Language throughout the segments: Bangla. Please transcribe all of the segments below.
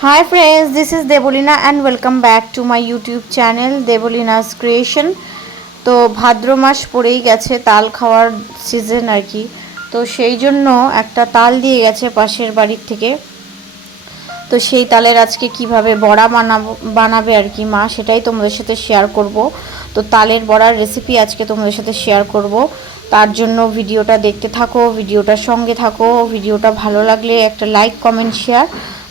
Hi friends, this is Debolina and welcome back to my YouTube channel Debolina's Creation. তো ভাদ্র মাস পড়েই গেছে তাল খাওয়ার সিজন আর কি। তো সেই জন্য একটা তাল দিয়ে গেছে পাশের বাড়ির থেকে। তো সেই তালের আজকে কীভাবে বড়া বানাবো বানাবে আর কি মা সেটাই তোমাদের সাথে শেয়ার করব। তো তালের বড়ার রেসিপি আজকে তোমাদের সাথে শেয়ার করব। তার জন্য ভিডিওটা দেখতে থাকো ভিডিওটার সঙ্গে থাকো ভিডিওটা ভালো লাগলে একটা লাইক কমেন্ট শেয়ার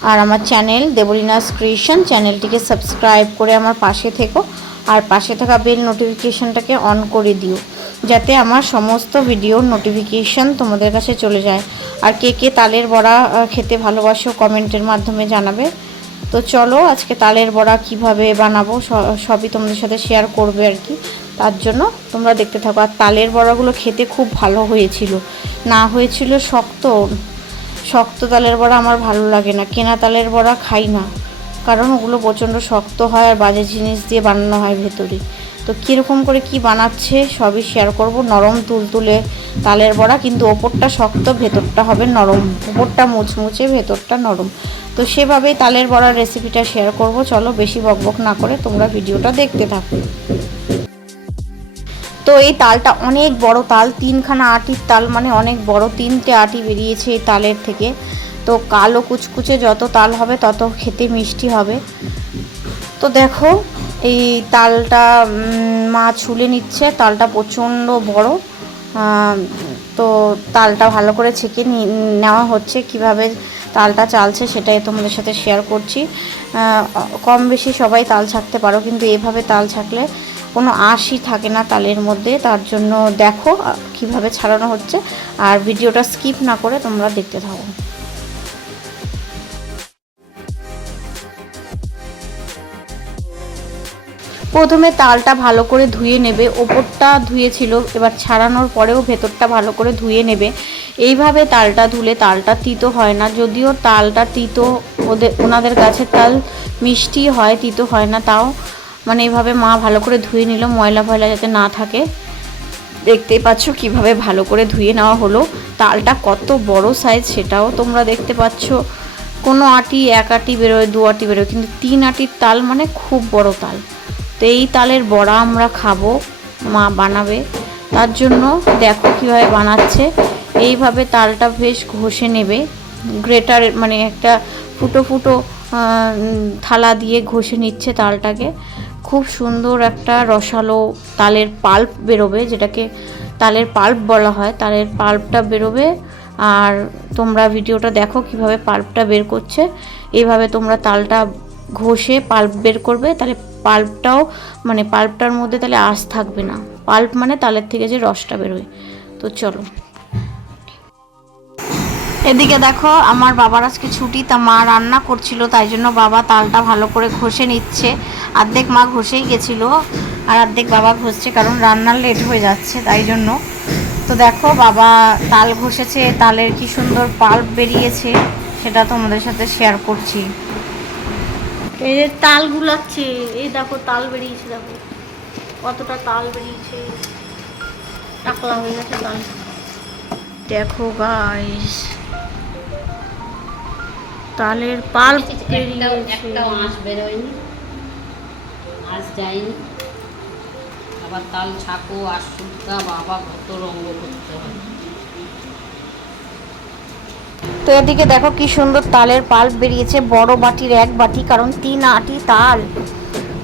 আর আমার চ্যানেল দেবলিনাস ক্রিয়েশন চ্যানেলটিকে সাবস্ক্রাইব করে আমার পাশে থেকো আর পাশে থাকা বেল নোটিফিকেশনটাকে অন করে দিও, যাতে আমার সমস্ত ভিডিওর নোটিফিকেশন তোমাদের কাছে চলে যায়। আর কে কে তালের বড়া খেতে ভালোবাসো কমেন্টের মাধ্যমে জানাবে। তো চলো আজকে তালের বড়া কীভাবে বানাবো সবই তোমাদের সাথে শেয়ার করবে আর কি। তার জন্য তোমরা দেখতে থাকো। আর তালের বড়াগুলো খেতে খুব ভালো হয়েছিল। না হয়েছিল শক্ত শক্ত তালের বড়া আমার ভালো লাগে না, কেনা তালের বড়া খাই না। কারণ ওগুলো প্রচণ্ড শক্ত হয় আর বাজে জিনিস দিয়ে বানানো হয় ভেতরে। তো কীরকম করে কি বানাচ্ছে সবই শেয়ার করব। নরম তুলতুলে তালের বড়া, কিন্তু ওপরটা শক্ত, ভেতরটা হবে নরম। ওপরটা মুচমুচে, ভেতরটা নরম। তো সেভাবেই তালের বড়ার রেসিপিটা শেয়ার করব। চলো বেশি বকবক না করে তোমরা ভিডিওটা দেখতে থাকো। তো এই তালটা অনেক বড় তাল, তিনখানা আটির তাল মানে অনেক বড়, তিনটে আটি বেরিয়েছে এই তালের থেকে। তো কালো কুচকুচে যত তাল হবে, তত খেতে মিষ্টি হবে। তো দেখো, এই তালটা মা ছুলে নিচ্ছে, তালটা প্রচণ্ড বড়। তো তালটা ভালো করে ছেঁকে নেওয়া হচ্ছে, কীভাবে তালটা চালছে সেটাই তোমাদের সাথে শেয়ার করছি। কম বেশি সবাই তাল ছাকতে পারো, কিন্তু এভাবে তাল ছাকলে কোনো আশই থাকে না তালের মধ্যে, তার জন্য দেখো কীভাবে ছাড়ানো হচ্ছে। আর ভিডিওটা স্কিপ না করে তোমরা দেখতে থাকো। প্রথমে তালটা ভালো করে ধুয়ে নেবে। ওপরটা ধুয়েছিল, এবার ছাড়ানোর পরেও ভেতরটা ভালো করে ধুয়ে নেবে। এইভাবে তালটা ধুলে তালটা তিতো হয় না। যদিও তালটা তিতো ওদের ওনাদের গাছের তাল মিষ্টি হয়, তিতো হয় না তাও। মানে এইভাবে মা ভালো করে ধুয়ে নিল, ময়লা ফয়লা যাতে না থাকে। দেখতেই পাচ্ছ কীভাবে ভালো করে ধুয়ে নেওয়া হলো। তালটা কত বড় সাইজ সেটাও তোমরা দেখতে পাচ্ছ। কোনো আটি, এক আটি বেরোয়, দু আটি বেরোয়, কিন্তু তিন আটির তাল মানে খুব বড় তাল। তো এই তালের বড়া আমরা খাব, মা বানাবে। তার জন্য দেখো কীভাবে বানাচ্ছে। এইভাবে তালটা বেশ ঘষে নেবে। গ্রেটার মানে একটা ফুটো ফুটো থালা দিয়ে ঘষে নিচ্ছে তালটাকে। খুব সুন্দর একটা রসালো তালের পাল্প বেরোবে, যেটাকে তালের পাল্প বলা হয়। তালের পাল্পটা বেরোবে, আর তোমরা ভিডিওটা দেখো কীভাবে পাল্পটা বের করছে। এইভাবে তোমরা তালটা ঘষে পাল্প বের করবে, তাহলে পাল্পটাও মানে পাল্পটার মধ্যে তাহলে আঁশ থাকবে না। পাল্প মানে তালের থেকে যে রসটা বেরোয়। তো চলো। এদিকে দেখো, আমার বাবার আজকে ছুটি, তা মা রান্না করছিল, তাই জন্য বাবা তালটা ভালো করে ঘষে নিচ্ছে। অর্ধেক মা ঘষেই গেছিল, আর অর্ধেক বাবা ঘষছে, কারণ রান্নার লেট হয়ে যাচ্ছে, তাই জন্য। তো দেখো, বাবা তাল ঘষেছে, তালের কি সুন্দর পাল্প বেরিয়েছে, সেটা তোমাদের সাথে শেয়ার করছি। এই যে তাল গুলাচ্ছে, এই দেখো তাল বেরিয়েছে, দেখো। কতটা তাল বেরিয়েছে। টাকলা হয়ে গেছে তাল। দেখো গাইস তালের পাল্প একটাও আঁশ বেরোয়নি। আঁশ যায়নি। আবার তাল ছাকো আর সুদ্ধা বাবা কত রঙ্গ করতে হয়। তো এদিকে দেখো কি সুন্দর তালের পাল্প বেরিয়েছে বড় বাটির এক বাটি কারণ তিন আটি তাল।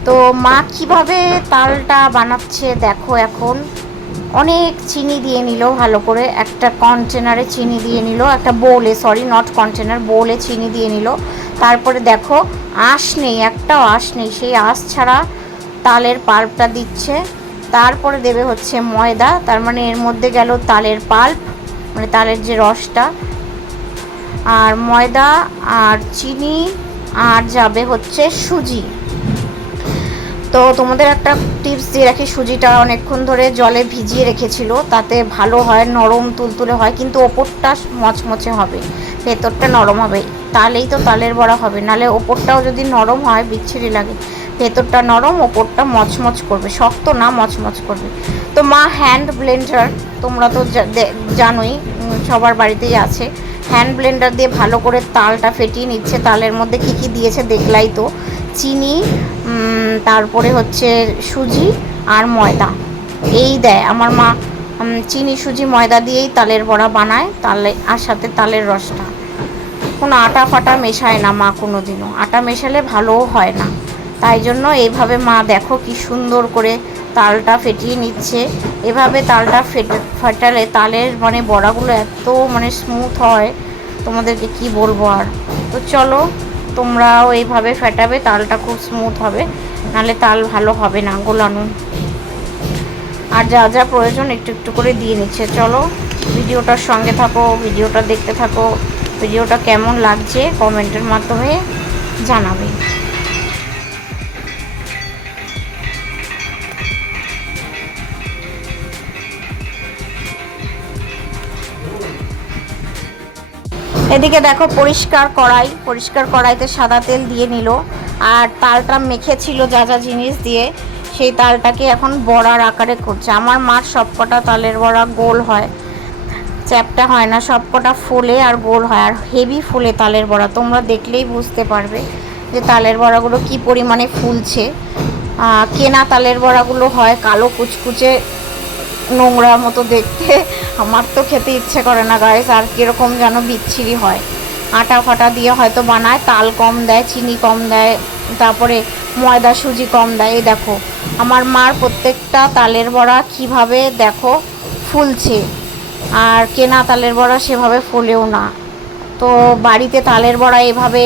তো মা কীভাবে তালটা বানাচ্ছে দেখো এখন। অনেক চিনি দিয়ে নিল, ভালো করে। একটা কন্টেনারে চিনি দিয়ে নিল, একটা বোলে সরি নট কন্টেনার বোলে চিনি দিয়ে নিল। তারপরে দেখো, আঁশ নেই, একটাও আঁশ নেই। সেই আঁশ ছাড়া তালের পাল্পটা দিচ্ছে। তারপরে দেবে হচ্ছে ময়দা, তার মানে এর মধ্যে গেল তালের পাল্প মানে তালের যে রসটা। আর ময়দা, আর চিনি, আর যাবে হচ্ছে সুজি। তো তোমাদের একটা টিপস দিয়ে রাখি, সুজিটা অনেকক্ষণ ধরে জলে ভিজিয়ে রেখেছিল, তাতে ভালো হয়, নরম তুলতুলে হয়, কিন্তু ওপরটা মচমচে হবে, ভেতরটা নরম হবে, তালেই তো তালের বড়া হবে, নালে ওপরটাও যদি নরম হয়, বিচ্ছিরি লাগে, ভেতরটা নরম, ওপরটা মচমচ করবে, শক্ত না মচমচ করবে। তো মা হ্যান্ড ব্লেন্ডার তোমরা তো জানোই সবার বাড়িতেই আছে হ্যান্ড ব্লেন্ডার দিয়ে ভালো করে তালটা ফেটিয়ে নিচ্ছে, তালের মধ্যে কী কী দিয়েছে, দেখলাই তো। চিনি তারপরে হচ্ছে সুজি আর ময়দা। এই দেয়। আমার মা চিনি, সুজি, ময়দা দিয়েই তালের বড়া বানায়। তালে, আর সাথে তালের রসটা। কোনো আটা ফাটা মেশায় না মা কোনো দিনও আটা মেশালে ভালোও হয় না। তাই জন্য এইভাবে মা দেখো কি সুন্দর করে তালটা ফেটিয়ে নিচ্ছে। এভাবে তালটা ফেটে, ফাটালে তালের মানে বড়াগুলো এত মানে স্মুথ হয়। তোমাদেরকে কি বলব আর? তো চলো তোমরাও এইভাবে ফেটাবে, তালটা খুব স্মুথ হবে। নাহলে তাল ভালো হবে না, গোলানো। আর যা যা প্রয়োজন একটু একটু করে দিয়ে নিচ্ছে। চলো, ভিডিওটার সঙ্গে থাকো, ভিডিওটা দেখতে থাকো। ভিডিওটা কেমন লাগছে কমেন্টের মাধ্যমে জানাবে। এদিকে দেখো পরিষ্কার কড়াই, পরিষ্কার কড়াইতে সাদা তেল দিয়ে নিল। আর তালটা মেখেছিল যা যা জিনিস দিয়ে, সেই তালটাকে এখন বড়ার আকারে করছে। আমার মার সবকটা তালের বড়া গোল হয়। চ্যাপটা হয় না, সবকটা ফুলে আর গোল হয়। আর হেভি ফুলে তালের বড়া, তোমরা দেখলেই বুঝতে পারবে যে তালের বড়াগুলো কি পরিমাণে ফুলছে। কেনা তালের বড়াগুলো হয় কালো কুচকুচে নোংরা মতো দেখতে। আমার তো খেতে ইচ্ছে করে না গাইস আর কীরকম যেন বিচ্ছিরি হয়। আটা ফাটা দিয়ে হয়তো বানায়, তাল কম দেয়, চিনি কম দেয়, তারপরে ময়দা সুজি কম দেয়। এই দেখো, আমার মার প্রত্যেকটা তালের বড়া কীভাবে দেখো ফুলছে, আর কেনা তালের বড়া সেভাবে ফুলেও না। তো বাড়িতে তালের বড়া এভাবে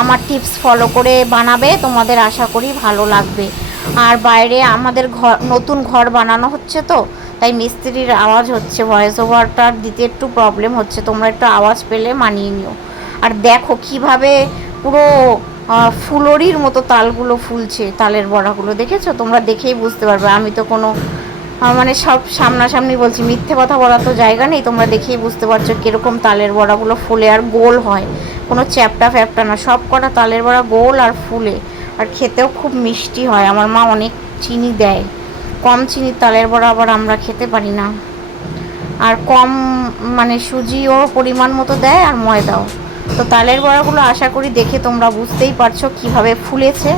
আমার টিপস ফলো করে বানাবে, তোমাদের আশা করি ভালো লাগবে। আর বাইরে আমাদের ঘর নতুন ঘর বানানো হচ্ছে তো তাই মিস্ত্রির আওয়াজ হচ্ছে ভয়েস ওভারটা দিতে একটু প্রবলেম হচ্ছে, তোমরা একটু আওয়াজ পেলে মানিয়ে নিও। আর দেখো কীভাবে পুরো ফুলরির মতো তালগুলো ফুলছে, তালের বড়াগুলো, দেখেছ? তোমরা দেখেই বুঝতে পারবে। আমি তো কোনো মানে সব সামনাসামনি বলছি, মিথ্যে কথা বলার তো জায়গা নেই, তোমরা দেখেই বুঝতে পারছ কীরকম তালের বড়াগুলো ফুলে আর গোল হয়। কোনো চ্যাপটা ফ্যাপটা না, সব কটা তালের বড়া গোল আর ফুলে। আর খেতেও খুব মিষ্টি হয়, আমার মা অনেক চিনি দেয়। কম চিনির তালের বড়া আবার আমরা খেতে পারি না। আর কম মানে সুজিও পরিমাণ মতো দেয় আর ময়দাও। তো তালের বড়াগুলো আশা করি দেখে তোমরা বুঝতেই পারছ কীভাবে ফুলেছে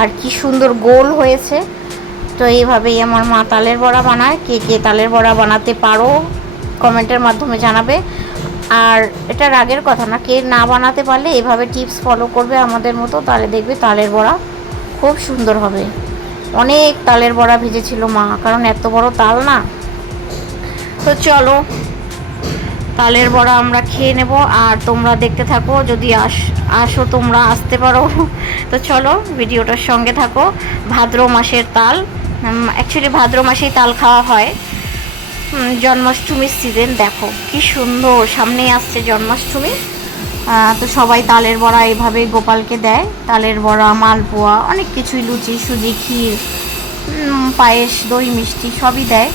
আর কি সুন্দর গোল হয়েছে। তো এইভাবেই আমার মা তালের বড়া বানায়। কে কে তালের বড়া বানাতে পারো কমেন্টের মাধ্যমে জানাবে। আর এটা রাগের কথা না, কে না বানাতে পারলে এভাবে টিপস ফলো করবে আমাদের মতো, তাহলে দেখবে তালের বড়া খুব সুন্দর হবে। অনেক তালের বড়া ভেজেছিল মা, কারণ এত বড় তাল না। তো চলো, তালের বড়া আমরা খেয়ে নেব, আর তোমরা দেখতে থাকো, যদি আস, আসো তোমরা আসতে পারো। তো চলো, ভিডিওটার সঙ্গে থাকো। ভাদ্র মাসের তাল অ্যাকচুয়ালি ভাদ্র মাসেই তাল খাওয়া হয়। জন্মাষ্টমীর সিজন দেখো, কি সুন্দর, সামনেই আসছে জন্মাষ্টমী। তো সবাই তালের বড়া এভাবে গোপালকে দেয়। তালের বড়া, মালপোয়া, অনেক কিছুই, লুচি, সুজি, ক্ষীর পায়েস, দই, মিষ্টি সবই দেয়।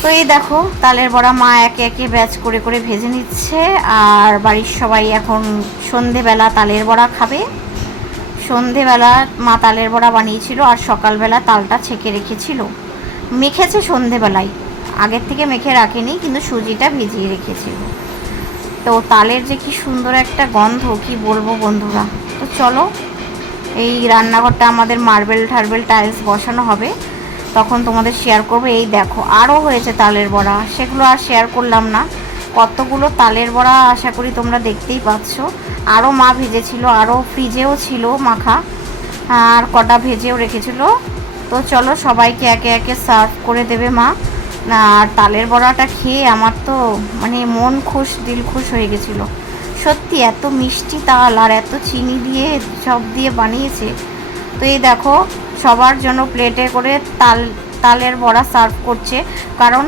তো এই দেখো, তালের বড়া মা একে একে ব্যাচ করে করে ভেজে নিচ্ছে। আর বাড়ির সবাই এখন সন্ধেবেলা তালের বড়া খাবে। সন্ধেবেলা মা তালের বড়া বানিয়েছিল আর সকালবেলা তালটা ছেঁকে রেখেছিল। মেখেছে সন্ধেবেলায়। আগের থেকে মেখে রাখেনি, কিন্তু সুজিটা ভিজিয়ে রেখেছিল। তো তালের যে কি সুন্দর একটা গন্ধ, কি বলব বন্ধুরা? তো চলো, এই রান্নাঘরটা আমাদের মার্বেল ঠার্বেল টাইলস বসানো হবে। তখন তোমাদের শেয়ার করব। এই দেখো আরও হয়েছে তালের বড়া। সেগুলো আর শেয়ার করলাম না। কতগুলো তালের বড়া আশা করি তোমরা দেখতেই পাচ্ছ। আরও মা ভেজেছিল আরও ফ্রিজেও ছিল মাখা। আর কটা ভেজেও রেখেছিল। তো চলো, সবাইকে একে একে সার্ভ করে দেবে মা। আর তালের বড়াটা খেয়ে আমার তো মানে মন খুশ, দিল খুশ হয়ে গেছিল। সত্যি এত মিষ্টি তাল আর এত চিনি দিয়ে সব দিয়ে বানিয়েছে। তো এই দেখো, সবার জন্য প্লেটে করে তাল, তালের বড়া সার্ভ করছে। কারণ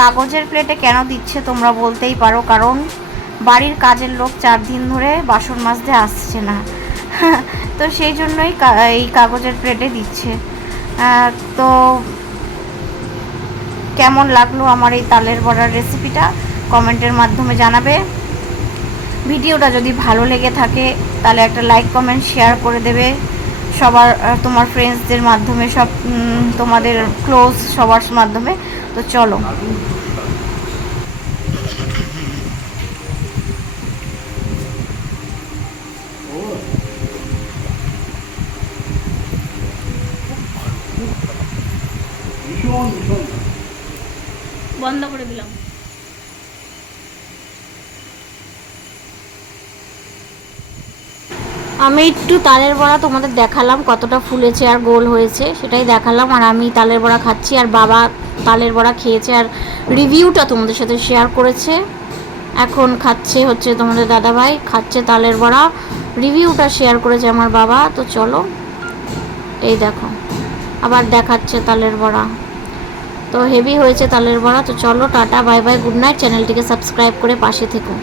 কাগজের প্লেটে কেন দিচ্ছে তোমরা বলতেই পারো, কারণ বাড়ির কাজের লোক চার দিন ধরে বাসন মাজতে আসছে না। তো সেই জন্যই এই কাগজের প্লেটে দিচ্ছে। তো কেমন লাগল আমার এই তালের বড়ার রেসিপিটা কমেন্টের মাধ্যমে জানাবে। ভিডিওটা যদি ভালো লেগে থাকে, তাহলে একটা লাইক কমেন্ট শেয়ার করে দেবে। সবার তোমার ফ্রেন্ডসদের মাধ্যমে, সব তোমাদের ক্লোজ সবার মাধ্যমে। তো চলো। ভীষণ ভীষণ। বন্ধ করে দিলাম। আমি একটু তালের বড়া তোমাদের দেখালাম, কতটা ফুলেছে আর গোল হয়েছে, সেটাই দেখালাম। আর আমি তালের বড়া খাচ্ছি, আর বাবা তালের বড়া খেয়েছে, আর রিভিউটা তোমাদের সাথে শেয়ার করেছে। এখন খাচ্ছে হচ্ছে তোমাদের দাদাভাই, খাচ্ছে তালের বড়া। রিভিউটা শেয়ার করেছে আমার বাবা, তো চলো, এই দেখো। আবার দেখাচ্ছে তালের বড়া। তো হেভি হয়েছে তালের বড়া, তো চলো tata bye bye good night চ্যানেলটিকে সাবস্ক্রাইব করে পাশে থেকো।